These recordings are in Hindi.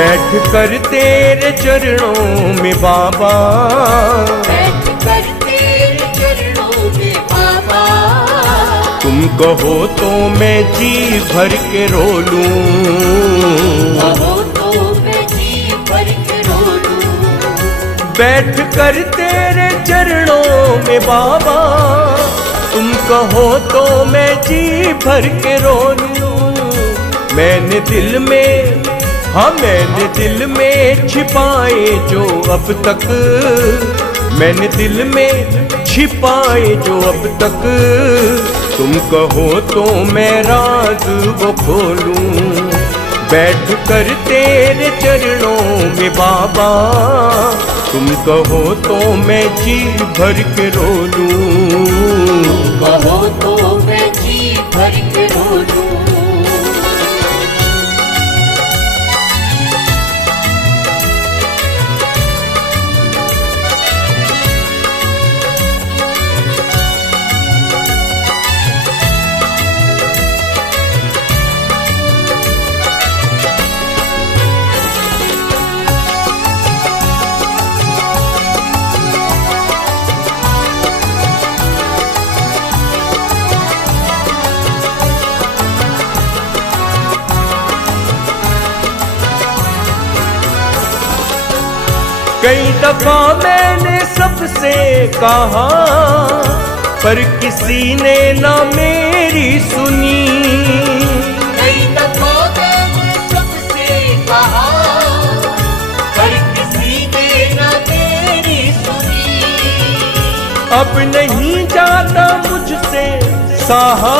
बैठ कर तेरे चरणों में बाबा, बैठ कर तेरे चरणों में बाबा, तुम कहो तो मैं जी भर के रो लूं, कहो तो मैं जी भर के रो लूं। बैठ कर तेरे चरणों में बाबा, तुम कहो तो मैं जी भर के रो लूं। मैंने दिल में, हाँ मैंने दिल में छिपाए जो अब तक, मैंने दिल में छिपाए जो अब तक, तुम कहो तो मैं राज वो खोलूं। बैठ कर तेरे चरणों में बाबा, तुम कहो तो मैं जी भर के रो लूं, कहो तो मैं जी भर के रो लूं। कई दफा मैंने सबसे कहा, पर किसी ने ना मेरी सुनी। कई दफा मैंने सबसे कहा, पर किसी ने ना मेरी सुनी। अब नहीं जाता मुझसे सहा,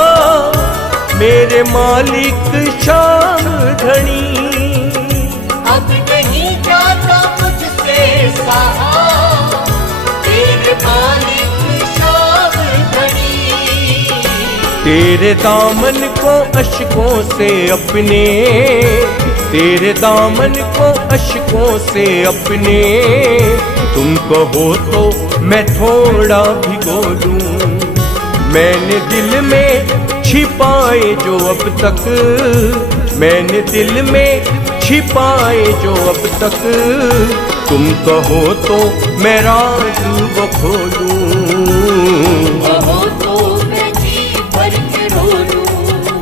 मेरे मालिक शाम घड़ी। अब नहीं जाता मुझसे सहा, तेरे मालिक शाम घड़ी। तेरे दामन को अश्कों से अपने, तेरे दामन को अश्कों से अपने, तुम कहो तो मैं थोड़ा भिगो लूं। मैंने दिल में छिपाए जो अब तक, मैंने दिल में छिपाए जो अब तक, तुम कहो तो मैं राज वो खोलूं, कहो तो मैं जी भर के रो लूं।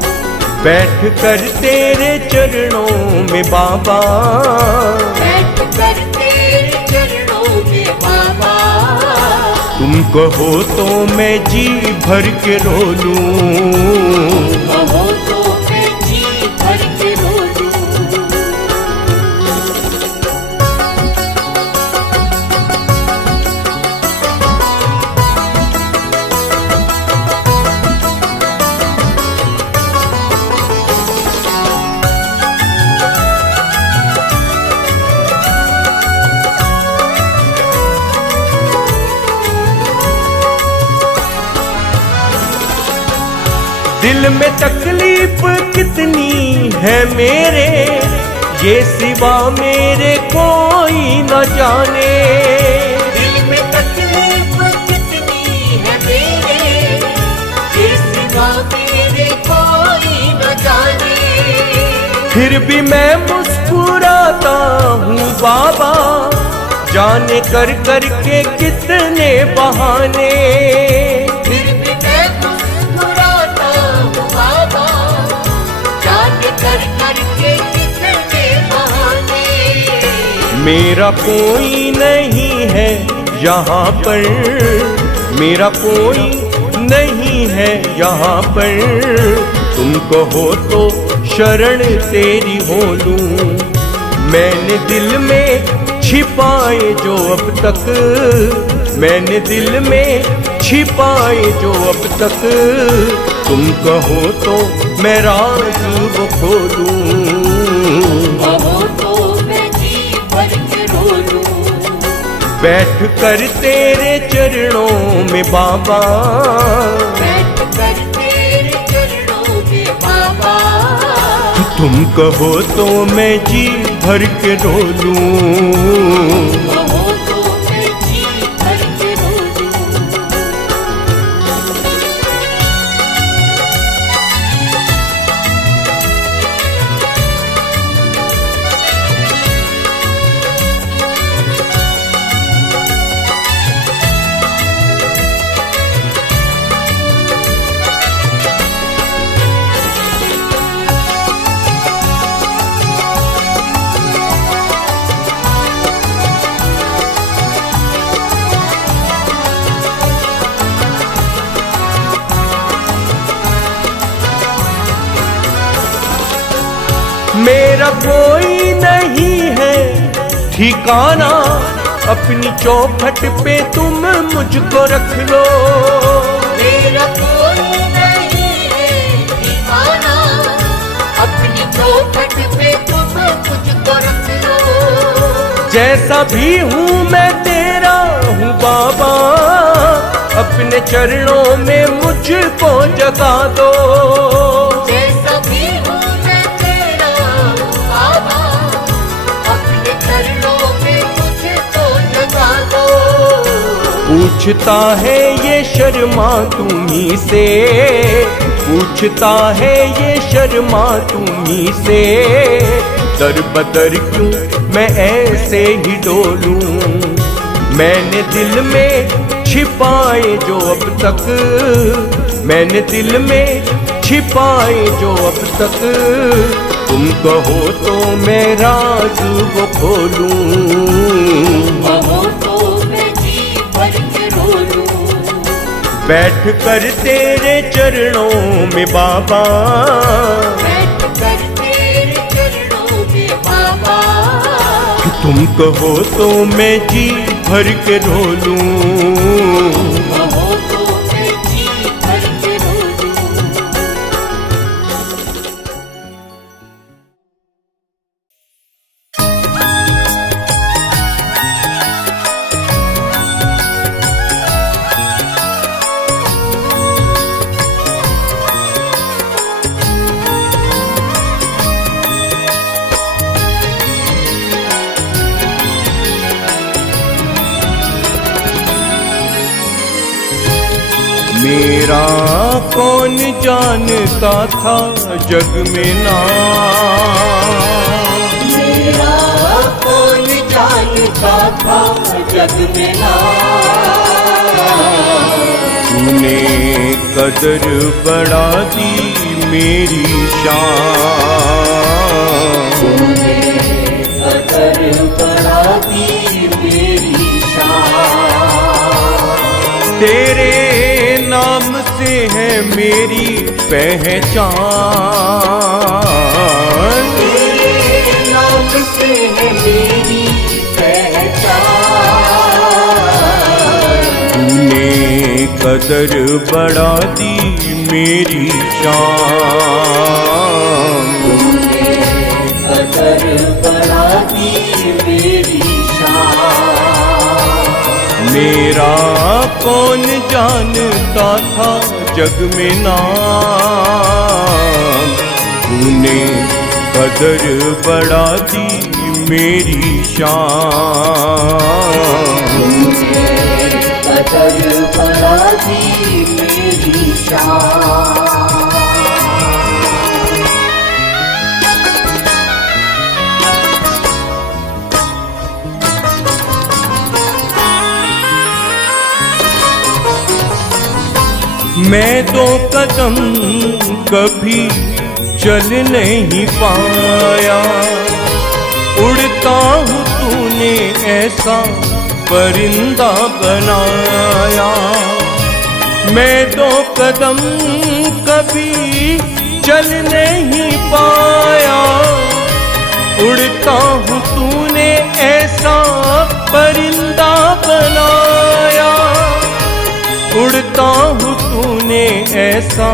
बैठ कर तेरे चरणों में बाबा, बैठ कर तेरे चरणों में बाबा, तुम कहो तो मैं जी भर के रो लूं, कहो तो मैं जी भर के रो लूं। दिल में तकलीफ कितनी है मेरे, ये सिवा मेरे कोई न जाने। दिल में तकलीफ कितनी है मेरे, ये सिवा मेरे कोई न जाने। फिर भी मैं मुस्कुराता हूँ बाबा, जाने कर कर के कितने बहाने। फिर भी मैं मुस्कुराता हूँ बाबा, जाने कर कर के कितने बहाने। मेरा कोई नहीं है यहाँ पर, मेरा कोई नहीं है यहाँ पर, तुम कहो तो शरण तेरी हो लूं। मैंने दिल में छिपाए जो अब तक, मैंने दिल में छिपाए जो अब तक, तुम कहो तो मैं राज वो खोलूं, कहो तो मैं जी भर के रो लूं। बैठ कर तेरे चरणों में बाबा, बैठ कर तेरे चरणों में बाबा, तुम कहो तो मैं जी भर के रो लूं, कहो तो मैं जी भर के रो लूं। मेरा कोई नहीं है ठिकाना, अपनी चौखट पे तुम मुझको रख लो। मेरा कोई नहीं है ठिकाना, अपनी चौखट पे तुम मुझको रख लो। जैसा भी हूँ मैं तेरा हूँ बाबा, अपने चरणों में मुझको जगा दो। जैसा भी हूँ मैं तेरा हूँ बाबा, अपने चरणों में मुझको जगा दो। पूछता है ये शर्मा तुम्ही से, पूछता है ये शर्मा तुम्ही से, दर बदर क्यों मैं ऐसे ही डोलूं। मैंने दिल में छिपाए जो अब तक, मैंने दिल में छिपाए जो अब तक, तुम कहो तो मैं राज वो खोलूं। कहो तो मैं जी भर के रो लूं। बैठ कर तेरे चरणों में बाबा, बैठ कर तेरे चरणों में बाबा, तुम कहो तो मैं जी भर के रो लूं। कहो तो मैं जी भर के रो लूं। मेरा कौन जानता था जग में नाम, मेरा कौन जानता था जग में नाम। तूने कदर बढ़ा दी मेरी शान, तूने कदर बढ़ा दी मेरी शान। तेरे नाम से है मेरी पहचान, तेरे नाम से है मेरी पहचान। तूने कदर बढ़ा दी मेरी शान, तूने कदर बढ़ा दी मेरी शान। मेरा कौन जानता था जग में नाम, तूने कदर बढ़ा दी मेरी शान। तूने कदर बढ़ा दी मेरी शान। मैं दो कदम कभी चल नहीं पाया, उड़ता हूँ तूने ऐसा परिंदा बनाया। मैं दो कदम कभी चल नहीं पाया, उड़ता हूँ तूने ऐसा परिंदा बनाया। उड़ता हूँ तूने ऐसा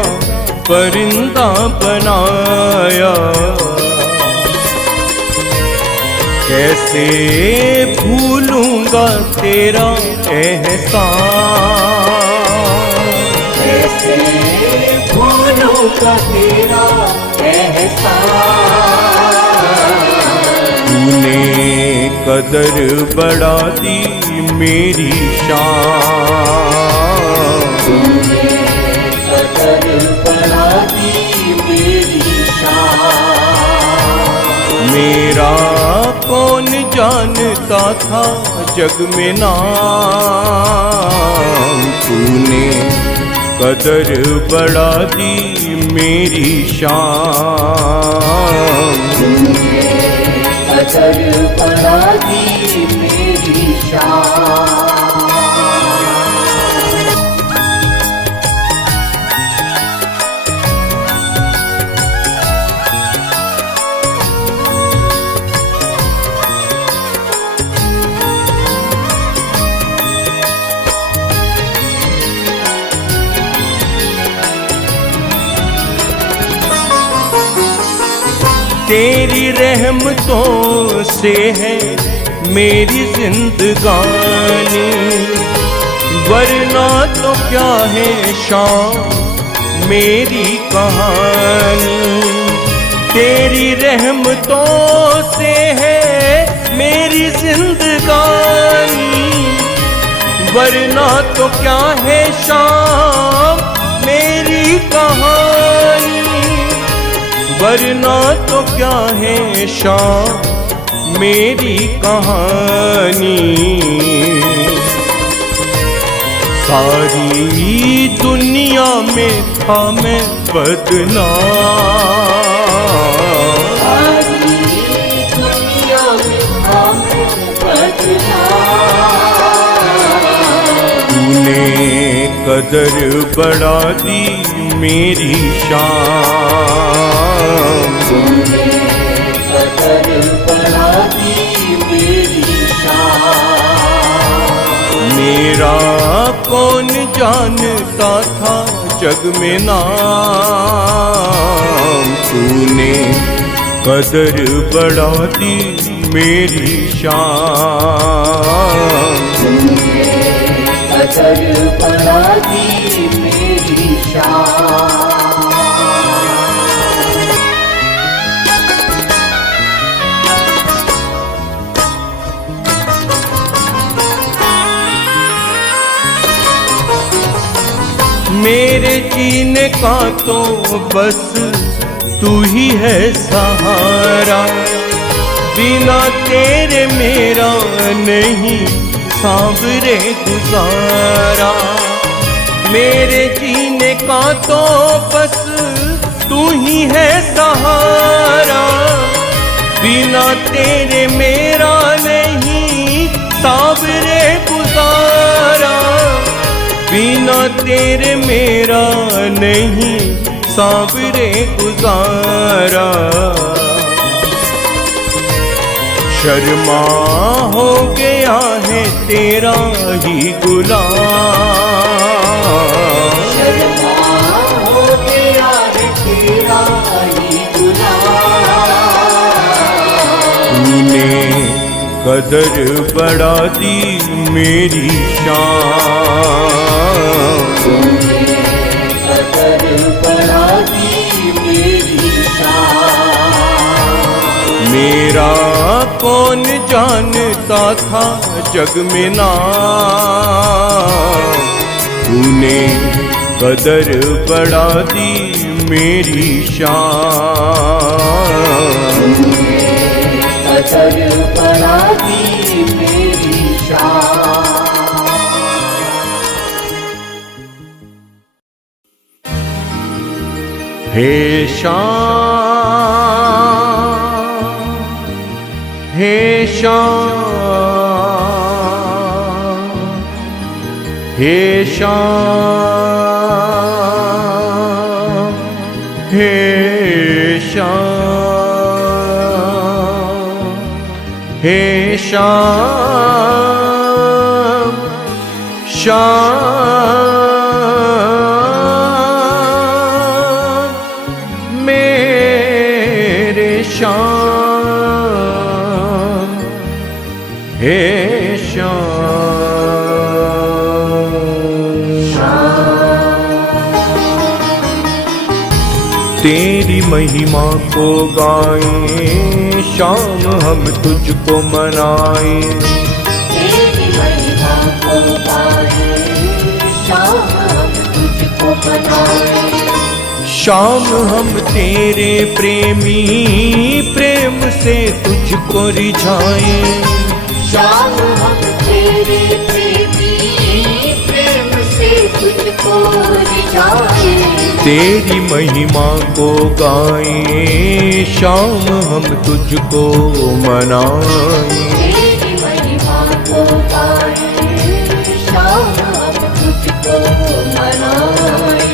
परिंदा बनाया। कैसे भूलूंगा तेरा एहसान, कैसे भूलूंगा तेरा एहसान। तूने कदर बढ़ा दी मेरी शान, तूने कदर बढ़ा दी मेरी शान। मेरा कौन जानता था जग में नाम, तूने कदर बढ़ा दी मेरी शान। तूने कदर बढ़ा दी मेरी शान। तेरी रहमतों से है मेरी जिंदगानी, वरना तो क्या है शाम मेरी कहानी। तेरी रहमतों से है मेरी जिंदगानी, वरना तो क्या है शाम मेरी कहानी, वरना तो क्या है शाम मेरी कहानी। सारी दुनिया में था मैं बदनाम, सारी दुनिया में था मैं बदनाम। तूने कदर बढ़ा दी मेरी शान, तूने कदर बढ़ा दी मेरी शान। मेरा कौन जानता था जग में नाम, तूने कदर बढ़ा दी मेरी शान। तूने कदर बढ़ा दी मेरी शान। मेरे जीने का तो बस तू ही है सहारा, बिना तेरे मेरा नहीं सांवरे गुजारा। मेरे जीने का तो बस तू ही है सहारा, बिना तेरे मेरा नहीं सांवरे गुजारा, बिना तेरे मेरा नहीं सांवरे गुजारा। शर्मा हो गया है तेरा ही गुलाम, शर्मा हो गया है तेरा ही गुलाम। तूने कदर बढ़ा दी मेरी शान, तूने कदर बढ़ा दी मेरी शान। मेरा कौन जानता था जग में नाम, तूने कदर बढ़ा दी मेरी शान। कदर बढ़ा दी मेरी शान। हे शाम, हे शाम, हे शाम, हे शाम, हे शाम, शाम मेरे शाम, हे तेरी महिमा को गाएं, शाम हम तुझको मनाएं। तेरी महिमा को गाएं, शाम हम तुझको मनाएं। शाम हम तेरे प्रेमी, प्रेम से तुझको रिझाएं। शाम हम तेरे प्रेमी, प्रेम से तुझको रिझाएं। तेरी महिमा को गाएं, शाम हम तुझको मनाएं। तेरी महिमा को गाएं, शाम हम तुझको मनाएं।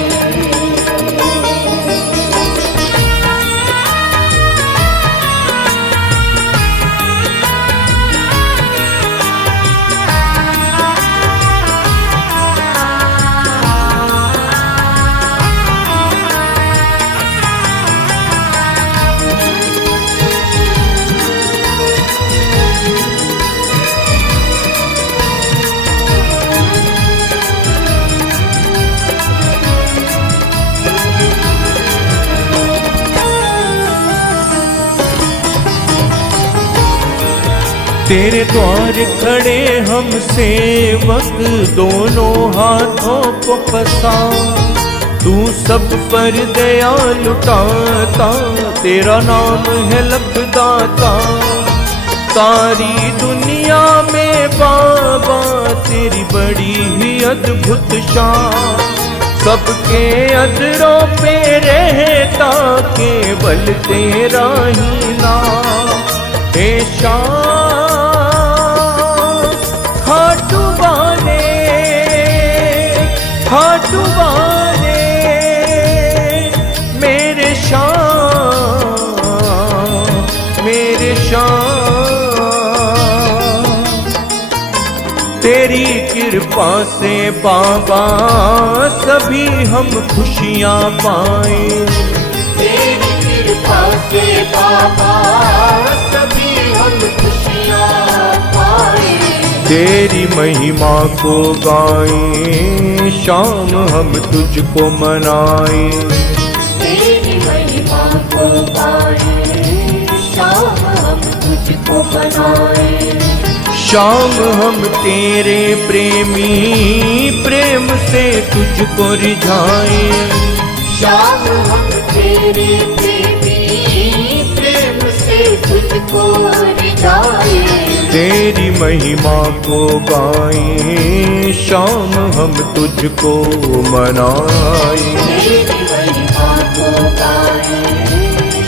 तेरे द्वार खड़े हम सेवक, दोनों हाथों को पसा, तू सब पर दया लुटाता, तेरा नाम है लखदाता। सारी दुनिया में बाबा तेरी बड़ी ही अद्भुत शान, सबके अधरों पे रहता केवल तेरा ही नाम। हे श्याम खाटू वाले, खाटू वाले मेरे श्याम, मेरे श्याम। तेरी कृपा से बाबा सभी हम खुशियाँ पाए, तेरी कृपा से बाबा सभी हम खुशियाँ पाए। तेरी महिमा को गाएं, शाम हम तुझको मनाए, तेरी महिमा को गाएं, शाम हम तुझको मनाए। शाम हम तेरे प्रेमी, प्रेम से तुझको रिझाएं, शाम हम तेरे प्रेमी, प्रेम से तुझको रिझाए। तेरी महिमा को गाएं, शाम हम तुझको मनाएं। तेरी महिमा को गाएं,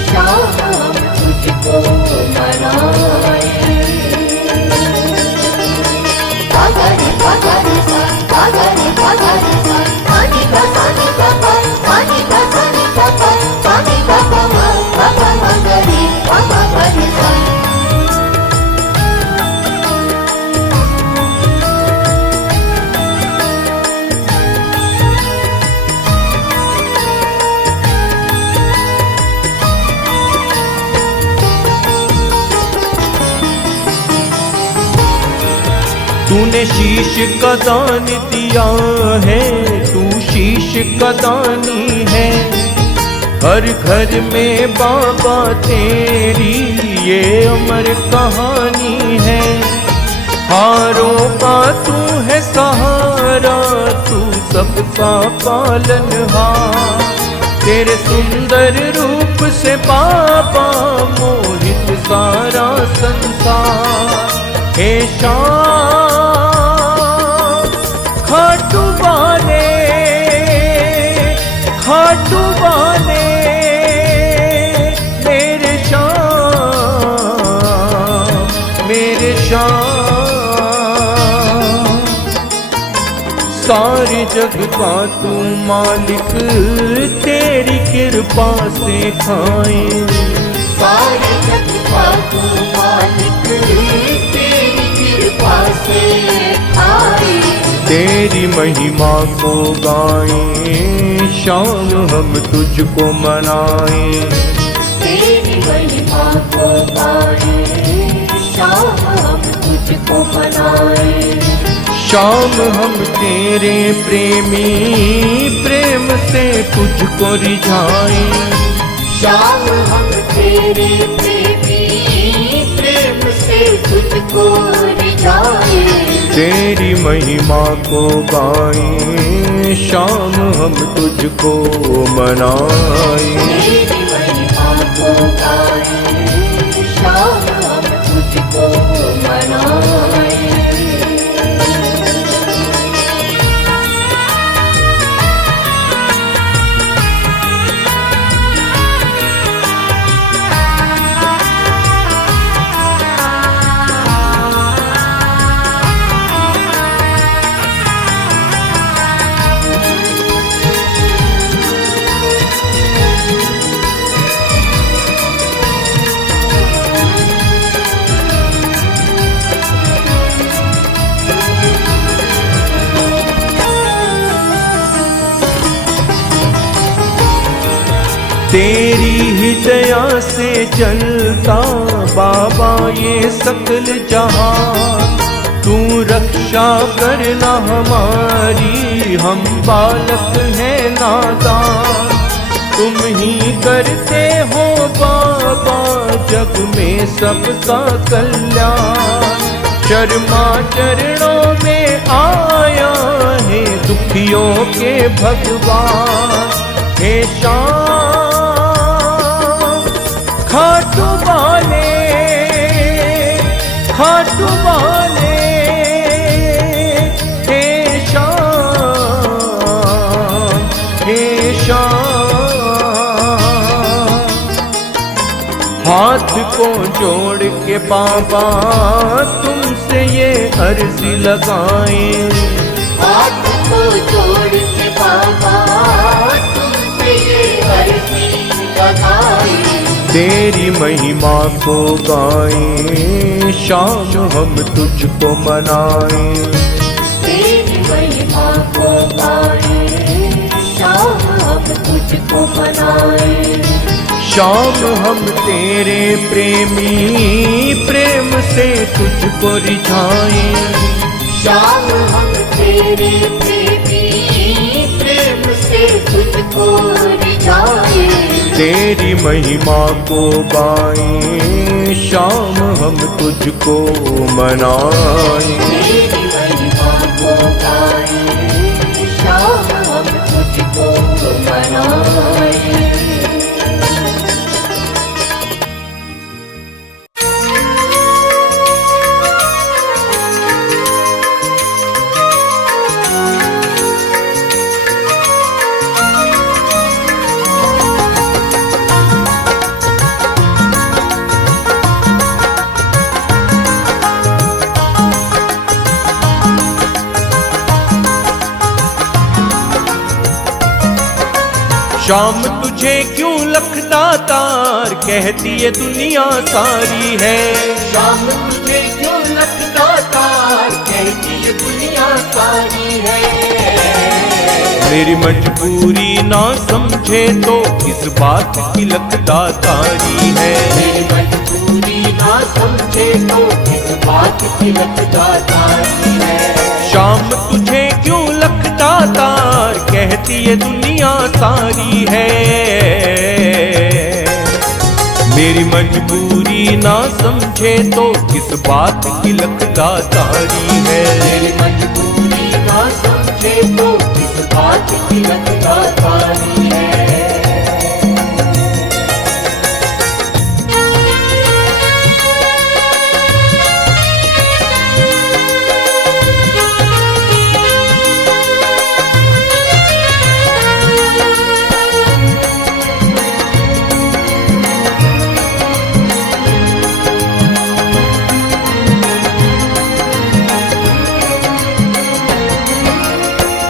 शाम हम तुझको मनाए। पागल पागल सा, पागल पागल सा, पानी का पानी का पानी का पानी का पानी का पापा मगरी पापा मगरी सा। तूने शीश का दान दिया है, तू शीश का दानी है। हर घर में बाबा तेरी ये अमर कहानी है। हारों का तू है सहारा, तू सबका पालनहार। तेरे सुंदर रूप से बाबा मोहित सारा संसार। हे श्याम खाटू वाले, खाटू वाले मेरे श्याम, मेरे श्याम। सारे जग का तू मालिक, तेरी कृपा से खाए। सारे जग का तू मालिक, तेरी कृपा से खाए। तेरी महिमा को गाएं, शाम हम तुझको मनाएं। तेरी महिमा को गाएं, शाम हम तुझको मनाए। शाम हम तेरे प्रेमी, प्रेम से तुझको रिझाएं। शाम हम तेरे प्रेमी, प्रेम से तुझको रिझाए। तेरी महिमा को गाएं, शाम हम तुझको मनाएं। तेरी महिमा को गाएं, शाम हम तुझको मनाए। तेरी ही दया से चलता बाबा ये सकल जहां। तू रक्षा करना हमारी, हम बालक हैं नादान। तुम ही करते हो बाबा जग में सबका कल्याण। शर्मा चरणों में आया है दुखियों के भगवान। हे श्याम खाटू वाले, खाटू वाले, हे श्याम, हे श्याम। हाथ को जोड़ के बाबा तुमसे ये अर्जी लगाएं, हाथ को जोड़ के बाबा तुमसे ये अर्जी लगाएं। तेरी महिमा को गाएं, शाम हम तुझको मनाएं। तेरी महिमा को गाएं, शाम हम तुझको मनाएं। शाम हम तेरे प्रेमी प्रेम से तुझको रिझाएं। शाम हम तेरे प्रेमी प्रेम से तुझको रिझाएं। तेरी महिमा को गाएं, शाम हम तुझको मनाएं। तेरी महिमा को गाएं, शाम हम तुझको मनाएं। शाम तुझे क्यों लखता तार कहती है दुनिया सारी है। शाम तुझे क्यों लखता तार कहती है दुनिया सारी है। मेरी मजबूरी ना समझे तो किस बात की लखता तारी है। मेरी मजबूरी ना समझे तो किस बात की लखता तारी है। शाम तुझे क्यों लखता तार कहती है दुनिया सारी है। मेरी मजबूरी ना समझे तो किस बात की लखता तारी है। मेरी मजबूरी ना समझे तो किस बात की लखता तारी है।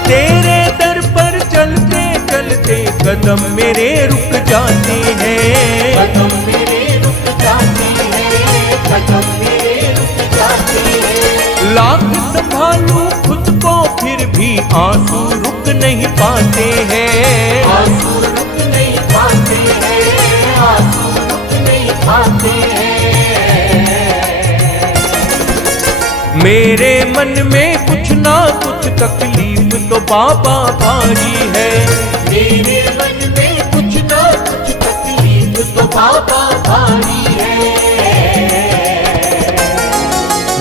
तेरे दर पर चलते चलते कदम मेरे रुक जाते हैं। कदम मेरे रुक जाते हैं, कदम मेरे रुक जाते हैं। लाख संभालूं खुद को फिर भी आंसू रुक नहीं पाते हैं। आंसू रुक नहीं पाते हैं, आंसू रुक नहीं पाते हैं। मेरे मन में कुछ ना कुछ तकलीफ तो बाबा भारी है। मेरे मन में कुछ ना कुछ तकलीफ तो बाबा भारी है।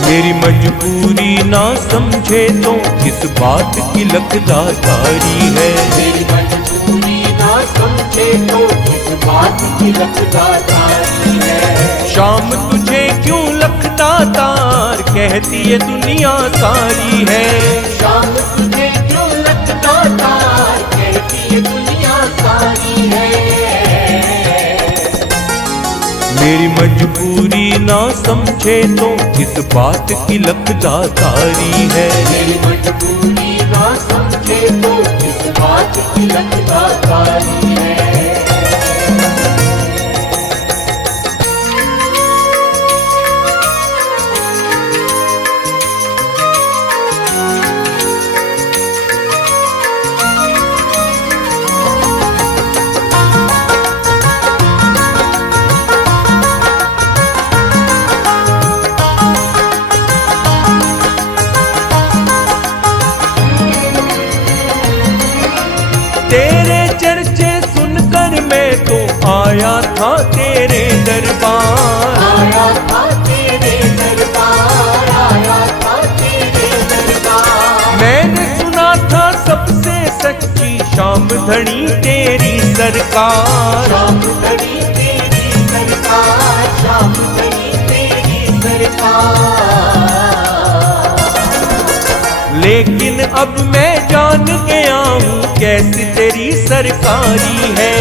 मेरी मजबूरी ना समझे तो किस बात की लखता तारी है। मेरी मजबूरी ना समझे तो किस बात की लखता तारी है। शाम तुझे क्यों लखता तार कहती है दुनिया सारी है। शाम तुझे क्यों लखता तार कहती है दुनिया सारी है। मेरी मजबूरी ना समझे तो किस बात की लखता तारी है। मेरी मजबूरी ना समझे तो किस बात की लखता तारी है। तेरे चर्चे सुनकर मैं तो आया था तेरे दरबार। आया था तेरे दरबार, आया श्याम धनी तेरी सरकार, श्याम धनी तेरी सरकार, श्याम धनी तेरी सरकार। लेकिन अब मैं जान गया हूँ कैसी तेरी सरकारी है,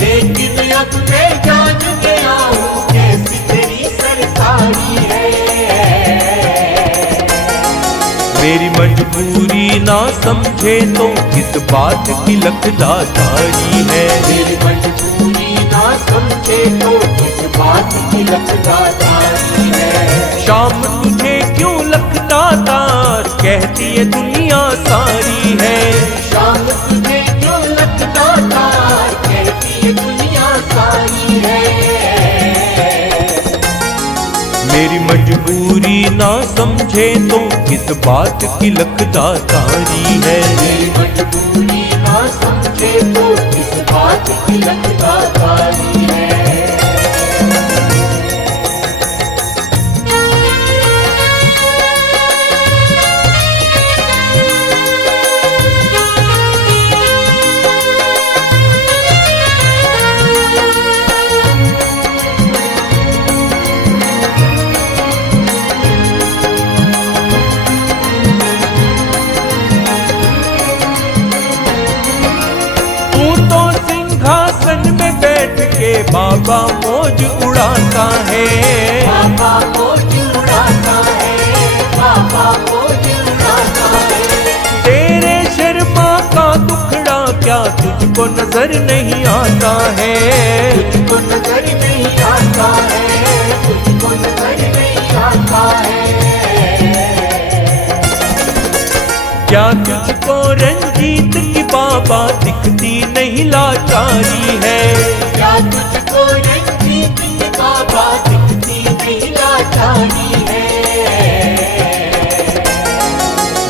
लेकिन अब मैं जान गया हूँ कैसी तेरी सरकारी है। मेरी मजबूरी ना समझे तो किस बात की लखदातारी है, मेरी मजबूरी ना समझे तो किस बात की लखदातारी है। श्याम तुझे क्यों लखदातार कहती है दुनिया सारी है, श्याम तुझे क्यों लखदातार कहती है दुनिया सारी है। मेरी मजबूरी ना समझे तो किस बात की लखदातारी है, मेरी मजबूरी ना समझे तो किस बात की लखदातारी है। बाबा मौज उड़ाता है, बाबा मौज उड़ाता है, बाबा मौज उड़ाता है। तेरे शर्मा का दुखड़ा क्या तुझको नजर नहीं आता है, तुझको नजर नहीं आता है, तुझको नजर नहीं आता है। क्या तुझको रंजीत की बाबा दिखती नहीं लाचारी है, क्या तुझको रंजीत की बाबा दिखती नहीं लाचारी है।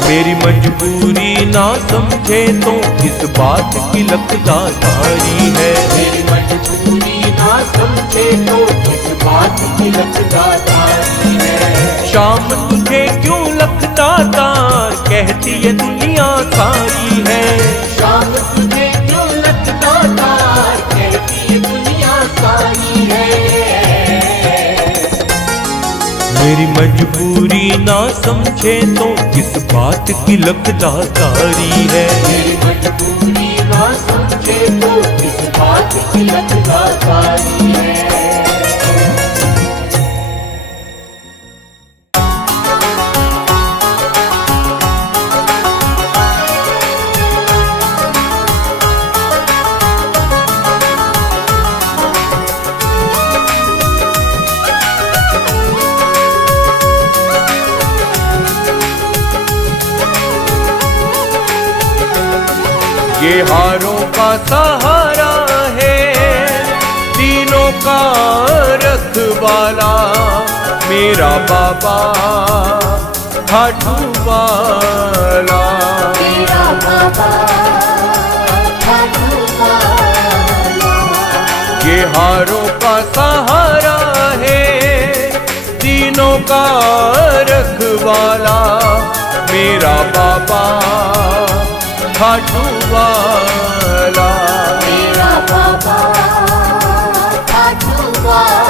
मेरी मजबूरी ना समझे तो किस बात की लखदातारी है, मेरी मजबूरी ना समझे तो किस बात की लखदातारी है। श्याम तुझे क्यों लखदातार कहती है दुनिया सारी है, श्याम तुझे क्यों लखदातार कहती है दुनिया सारी है। मेरी मजबूरी ना समझे तो किस बात की लखदातारी है, मेरी मजबूरी ना समझे तो किस बात की लखदातारी है। ये हारों का सहारा है, तीनों का रखवाला, मेरा बाबा खाटू वाला। मेरा बाबा खाटू वाला। ये हारों का सहारा है, तीनों का रखवाला, मेरा बाबा खाटू वाला। मेरा बाबा खाटू वाला।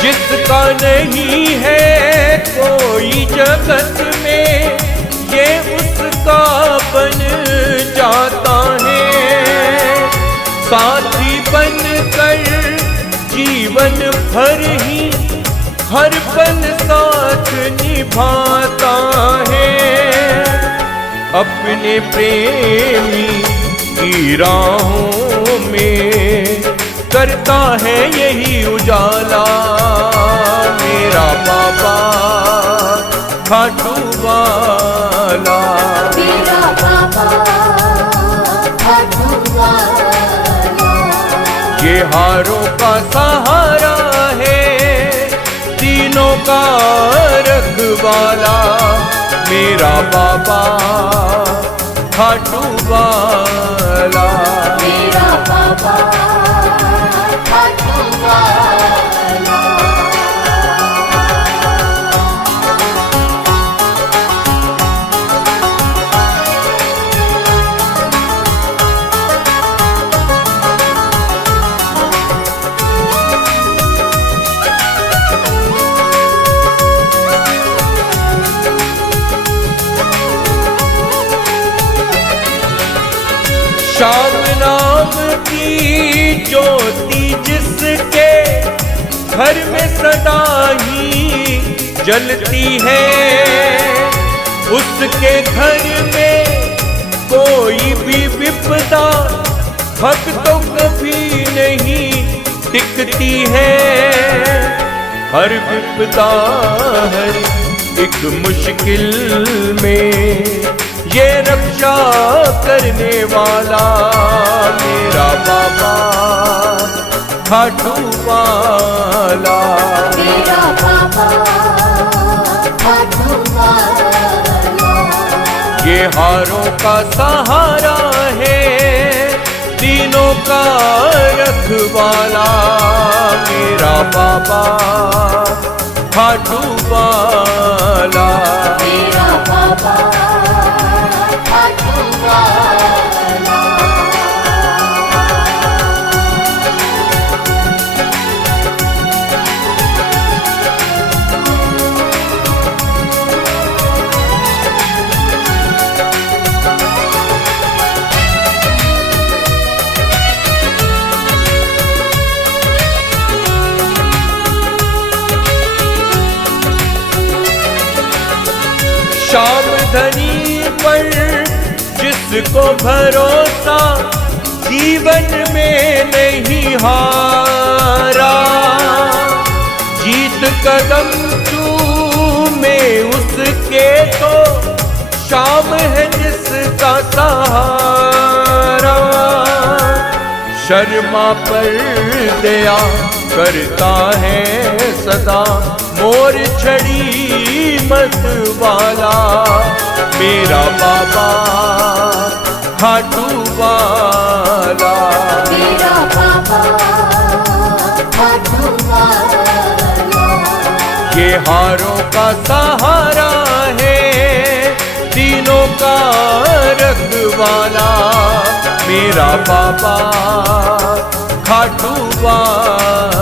जिसका नहीं है कोई जगत में, ये उसका बन जाता है। साथी बनकर जीवन भर ही हर पल साथ निभाता है। अपने प्रेमी की राहों में करता है यही उजाला, मेरा बाबा खाटू वाला। मेरा बाबा खाटू वाला। ये हारों का सहारा है, तीनों का रखवाला, मेरा बाबा खाटू वाला। मेरा बाबा खाटू वाला। श्याम नाम की ज्योति जिसके घर में सदा ही जलती है, उसके घर में कोई भी विपदा भक्तों कभी नहीं टिकती है। हर विपदा हर एक मुश्किल में ये रक्षा करने वाला, मेरा बाबा खाटू वाला। मेरा बाबा खाटू वाला। ये हारों का सहारा है, तीनों का रखवाला, मेरा बाबा खाटू वाला। मेरा बाबा खाटू वाला। श्याम धनी पर जिसको भरोसा जीवन में नहीं हारा, जीत कदम चूमे उसके तो श्याम है जिसका सहारा। शर्मा पर दया करता है सदा, मोर छड़ी मत वाला, मेरा बाबा खाटू वाला। मेरा बाबा खाटू वाला। ये हारों का सहारा है, तीनों का रखवाला, मेरा बाबा खाटू वाला।